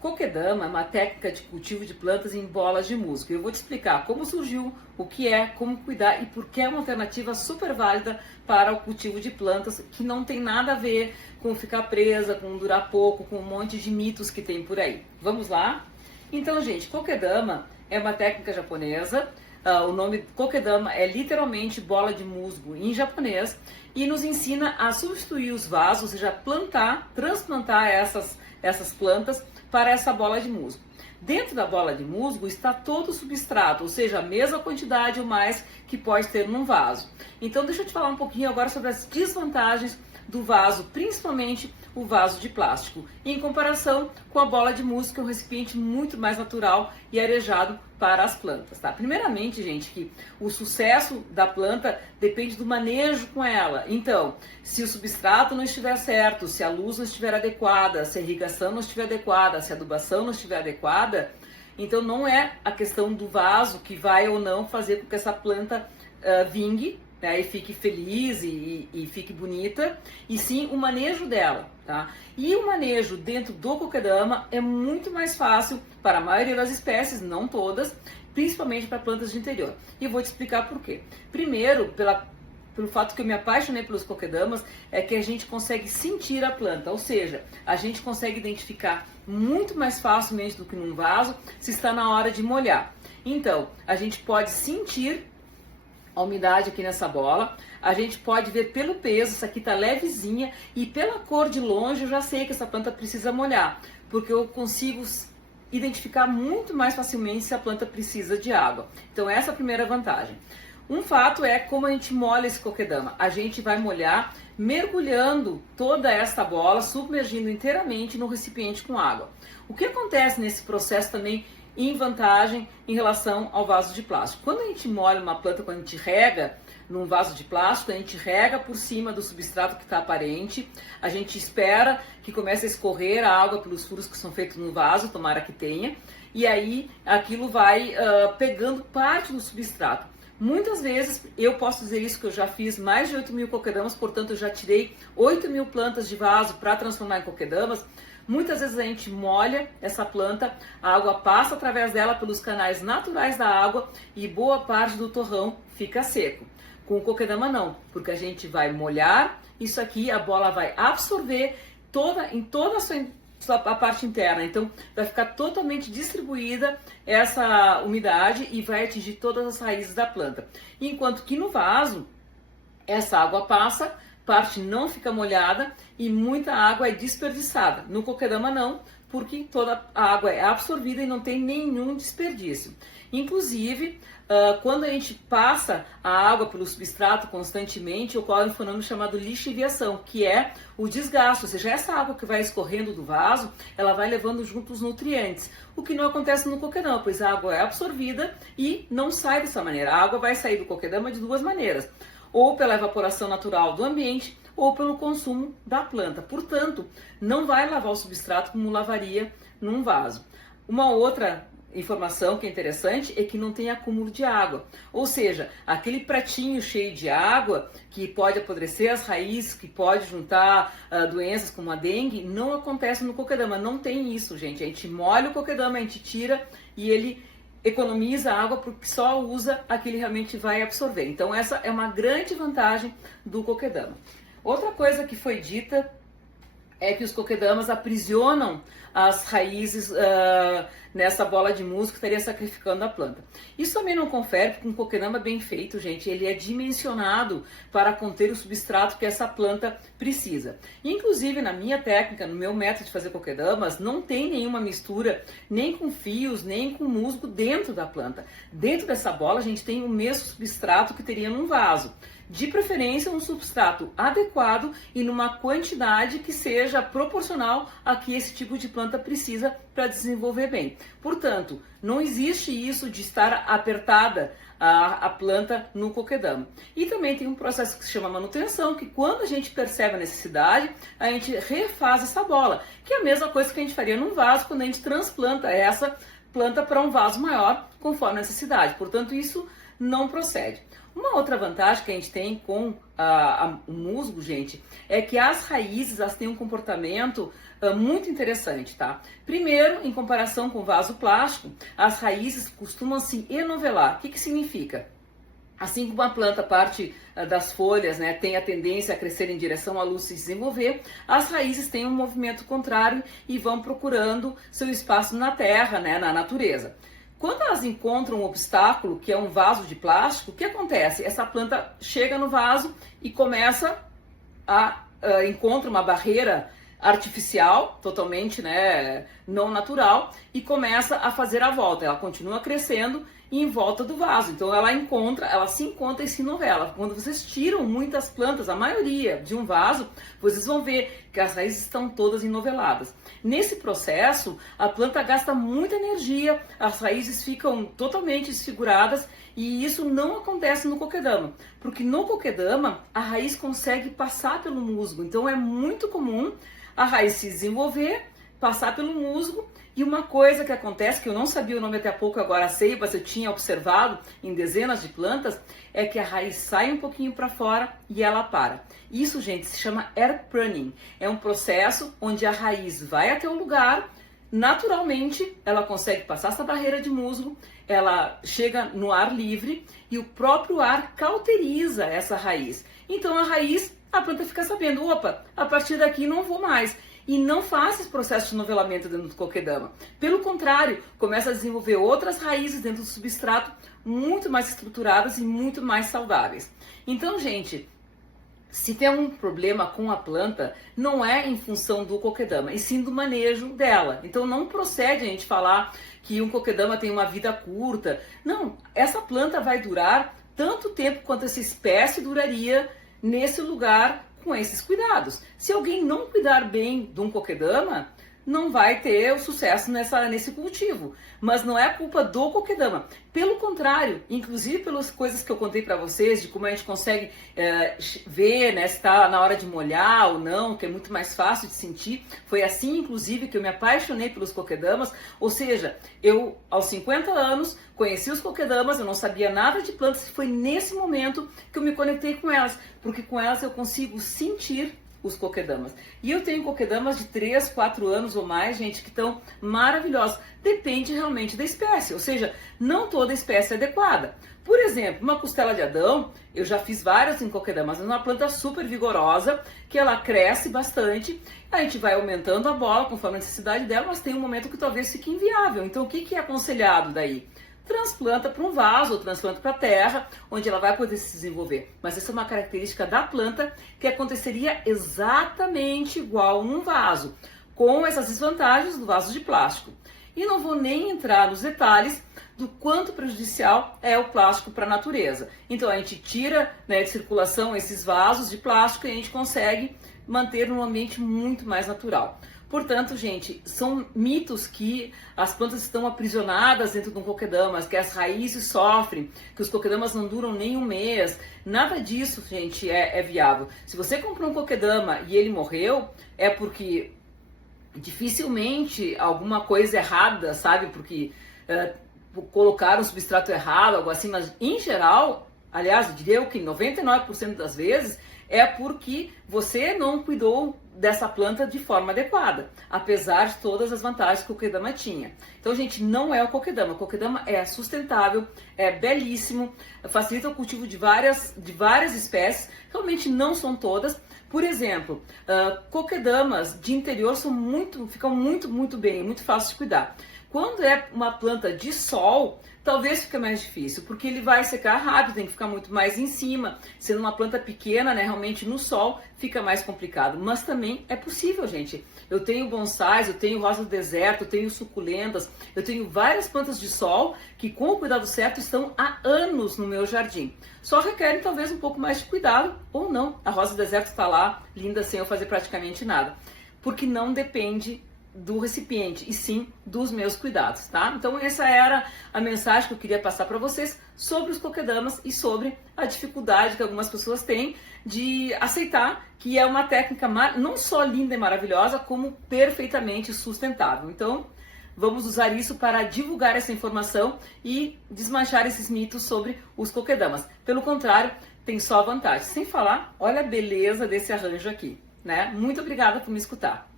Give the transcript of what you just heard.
Kokedama é uma técnica de cultivo de plantas em bolas de musgo. Eu vou te explicar como surgiu, o que é, como cuidar e por que é uma alternativa super válida para o cultivo de plantas que não tem nada a ver com ficar presa, com durar pouco, com um monte de mitos que tem por aí. Vamos lá? Então, gente, Kokedama é uma técnica japonesa. O nome Kokedama é literalmente bola de musgo em japonês e nos ensina a substituir os vasos, ou seja, transplantar essas plantas para essa bola de musgo. Dentro da bola de musgo está todo o substrato, ou seja, a mesma quantidade ou mais que pode ter num vaso. Então deixa eu te falar um pouquinho agora sobre as desvantagens do vaso, principalmente o vaso de plástico, em comparação com a bola de musgo, que é um recipiente muito mais natural e arejado para as plantas, tá? Primeiramente, gente, que o sucesso da planta depende do manejo com ela. Então, se o substrato não estiver certo, se a luz não estiver adequada, se a irrigação não estiver adequada, se a adubação não estiver adequada, então não é a questão do vaso que vai ou não fazer com que essa planta vingue, né, e fique feliz e fique bonita, e sim o manejo dela, tá? E o manejo dentro do Kokedama é muito mais fácil para a maioria das espécies, não todas, principalmente para plantas de interior. E eu vou te explicar por quê. Primeiro, pelo fato que eu me apaixonei pelos Kokedamas, é que a gente consegue sentir a planta, ou seja, a gente consegue identificar muito mais facilmente do que num vaso se está na hora de molhar. Então, a gente pode sentir a umidade aqui nessa bola, a gente pode ver pelo peso, essa aqui tá levezinha, e pela cor de longe eu já sei que essa planta precisa molhar, porque eu consigo identificar muito mais facilmente se a planta precisa de água. Então essa é a primeira vantagem. Um fato é como a gente molha esse Kokedama. A gente vai molhar mergulhando toda essa bola, submergindo inteiramente no recipiente com água. O que acontece nesse processo também em vantagem em relação ao vaso de plástico? Quando a gente molha uma planta, quando a gente rega num vaso de plástico, a gente rega por cima do substrato que está aparente, a gente espera que comece a escorrer a água pelos furos que são feitos no vaso, tomara que tenha, e aí aquilo vai pegando parte do substrato. Muitas vezes, eu posso dizer isso, que eu já fiz mais de 8.000 Kokedamas, portanto eu já tirei 8.000 plantas de vaso para transformar em Kokedamas. Muitas vezes a gente molha essa planta, a água passa através dela pelos canais naturais da água e boa parte do torrão fica seco. Com o Kokedama não, porque a gente vai molhar isso aqui, a bola vai absorver em toda a parte interna, então vai ficar totalmente distribuída essa umidade e vai atingir todas as raízes da planta. Enquanto que no vaso, essa água passa, parte não fica molhada e muita água é desperdiçada. No Kokedama não, porque toda a água é absorvida e não tem nenhum desperdício. Inclusive, quando a gente passa a água pelo substrato constantemente, ocorre um fenômeno chamado lixiviação, que é o desgaste, ou seja, essa água que vai escorrendo do vaso, ela vai levando junto os nutrientes, o que não acontece no Kokedama, pois a água é absorvida e não sai dessa maneira. A água vai sair do Kokedama de duas maneiras, ou pela evaporação natural do ambiente, ou pelo consumo da planta. Portanto, não vai lavar o substrato como lavaria num vaso. Uma outra informação que é interessante é que não tem acúmulo de água, ou seja, aquele pratinho cheio de água que pode apodrecer as raízes, que pode juntar doenças como a dengue, não acontece no Kokedama, não tem isso, gente. A gente molha o Kokedama, a gente tira e ele economiza água porque só usa a que ele realmente vai absorver. Então essa é uma grande vantagem do Kokedama. Outra coisa que foi dita é que os Kokedamas aprisionam as raízes nessa bola de musgo que estaria sacrificando a planta. Isso também não confere, porque um Kokedama bem feito, gente, ele é dimensionado para conter o substrato que essa planta precisa. Inclusive, na minha técnica, no meu método de fazer Kokedamas, não tem nenhuma mistura, nem com fios, nem com musgo dentro da planta. Dentro dessa bola, a gente tem o mesmo substrato que teria num vaso. De preferência, um substrato adequado e numa quantidade que seja proporcional a que esse tipo de planta precisa para desenvolver bem. Portanto, não existe isso de estar apertada a planta no Kokedama. E também tem um processo que se chama manutenção, que quando a gente percebe a necessidade, a gente refaz essa bola, que é a mesma coisa que a gente faria num vaso quando a gente transplanta essa planta para um vaso maior, conforme a necessidade. Portanto, isso não procede. Uma outra vantagem que a gente tem com o musgo, gente, é que as raízes elas têm um comportamento muito interessante, tá? Primeiro, em comparação com o vaso plástico, as raízes costumam se enovelar. O que significa? Assim como a planta, parte das folhas, né, tem a tendência a crescer em direção à luz e se desenvolver, as raízes têm um movimento contrário e vão procurando seu espaço na terra, né, na natureza. Quando elas encontram um obstáculo, que é um vaso de plástico, o que acontece? Essa planta chega no vaso e começa encontra uma barreira artificial, totalmente, né, não natural, e começa a fazer a volta. Ela continua crescendo em volta do vaso. Então ela se encontra e se novela. Quando vocês tiram muitas plantas, a maioria de um vaso, vocês vão ver que as raízes estão todas enoveladas. Nesse processo, a planta gasta muita energia, as raízes ficam totalmente desfiguradas e isso não acontece no coquedama, porque no coquedama a raiz consegue passar pelo musgo. Então é muito comum a raiz se desenvolver, passar pelo musgo. E uma coisa que acontece, que eu não sabia o nome até há pouco, agora sei, mas eu tinha observado em dezenas de plantas, é que a raiz sai um pouquinho para fora e ela para. Isso, gente, se chama air pruning. É um processo onde a raiz vai até o lugar, naturalmente ela consegue passar essa barreira de musgo, ela chega no ar livre e o próprio ar cauteriza essa raiz. Então a planta fica sabendo, opa, a partir daqui não vou mais. E não faz esse processo de novelamento dentro do coquedama. Pelo contrário, começa a desenvolver outras raízes dentro do substrato muito mais estruturadas e muito mais saudáveis. Então, gente, se tem algum problema com a planta, não é em função do coquedama, e sim do manejo dela. Então não procede a gente falar que um coquedama tem uma vida curta. Não, essa planta vai durar tanto tempo quanto essa espécie duraria nesse lugar com esses cuidados. Se alguém não cuidar bem de um coquedama, não vai ter o sucesso nesse cultivo. Mas não é culpa do coquedama. Pelo contrário, inclusive pelas coisas que eu contei para vocês, de como a gente consegue ver, né, se está na hora de molhar ou não, que é muito mais fácil de sentir. Foi assim, inclusive, que eu me apaixonei pelos coquedamas. Ou seja, eu, aos 50 anos, conheci os coquedamas, eu não sabia nada de plantas, e foi nesse momento que eu me conectei com elas, porque com elas eu consigo sentir os coquedamas. E eu tenho coquedamas de 3, 4 anos ou mais, gente, que estão maravilhosos. Depende realmente da espécie, ou seja, não toda espécie é adequada. Por exemplo, uma costela de Adão, eu já fiz várias em coquedamas, é uma planta super vigorosa, que ela cresce bastante, a gente vai aumentando a bola conforme a necessidade dela, mas tem um momento que talvez fique inviável. Então o que é aconselhado daí? Transplanta para um vaso ou transplanta para a terra, onde ela vai poder se desenvolver. Mas essa é uma característica da planta que aconteceria exatamente igual num vaso, com essas desvantagens do vaso de plástico. E não vou nem entrar nos detalhes do quanto prejudicial é o plástico para a natureza. Então a gente tira, né, de circulação esses vasos de plástico e a gente consegue manter um ambiente muito mais natural. Portanto, gente, são mitos que as plantas estão aprisionadas dentro de um coquedama, que as raízes sofrem, que os coquedamas não duram nem um mês. Nada disso, gente, é viável. Se você comprou um coquedama e ele morreu, é porque dificilmente alguma coisa errada, sabe? Porque colocaram um substrato errado, algo assim, mas em geral, aliás, eu diria que 99% das vezes, é porque você não cuidou dessa planta de forma adequada, apesar de todas as vantagens que o coquedama tinha. Então, gente, não é o coquedama. O coquedama é sustentável, é belíssimo, facilita o cultivo de várias espécies, realmente não são todas. Por exemplo, coquedamas de interior ficam muito bem, muito fácil de cuidar. Quando é uma planta de sol, talvez fique mais difícil, porque ele vai secar rápido, tem que ficar muito mais em cima. Sendo uma planta pequena, né, realmente no sol, fica mais complicado. Mas também é possível, gente. Eu tenho bonsais, eu tenho rosa do deserto, eu tenho suculentas, eu tenho várias plantas de sol que, com o cuidado certo, estão há anos no meu jardim. Só requerem talvez um pouco mais de cuidado, ou não. A rosa do deserto está lá, linda, sem eu fazer praticamente nada. Porque não depende do recipiente, e sim dos meus cuidados, tá? Então essa era a mensagem que eu queria passar para vocês sobre os coquedamas e sobre a dificuldade que algumas pessoas têm de aceitar que é uma técnica não só linda e maravilhosa, como perfeitamente sustentável. Então, vamos usar isso para divulgar essa informação e desmanchar esses mitos sobre os kokedamas. Pelo contrário, tem só vantagem. Sem falar, olha a beleza desse arranjo aqui, né? Muito obrigada por me escutar.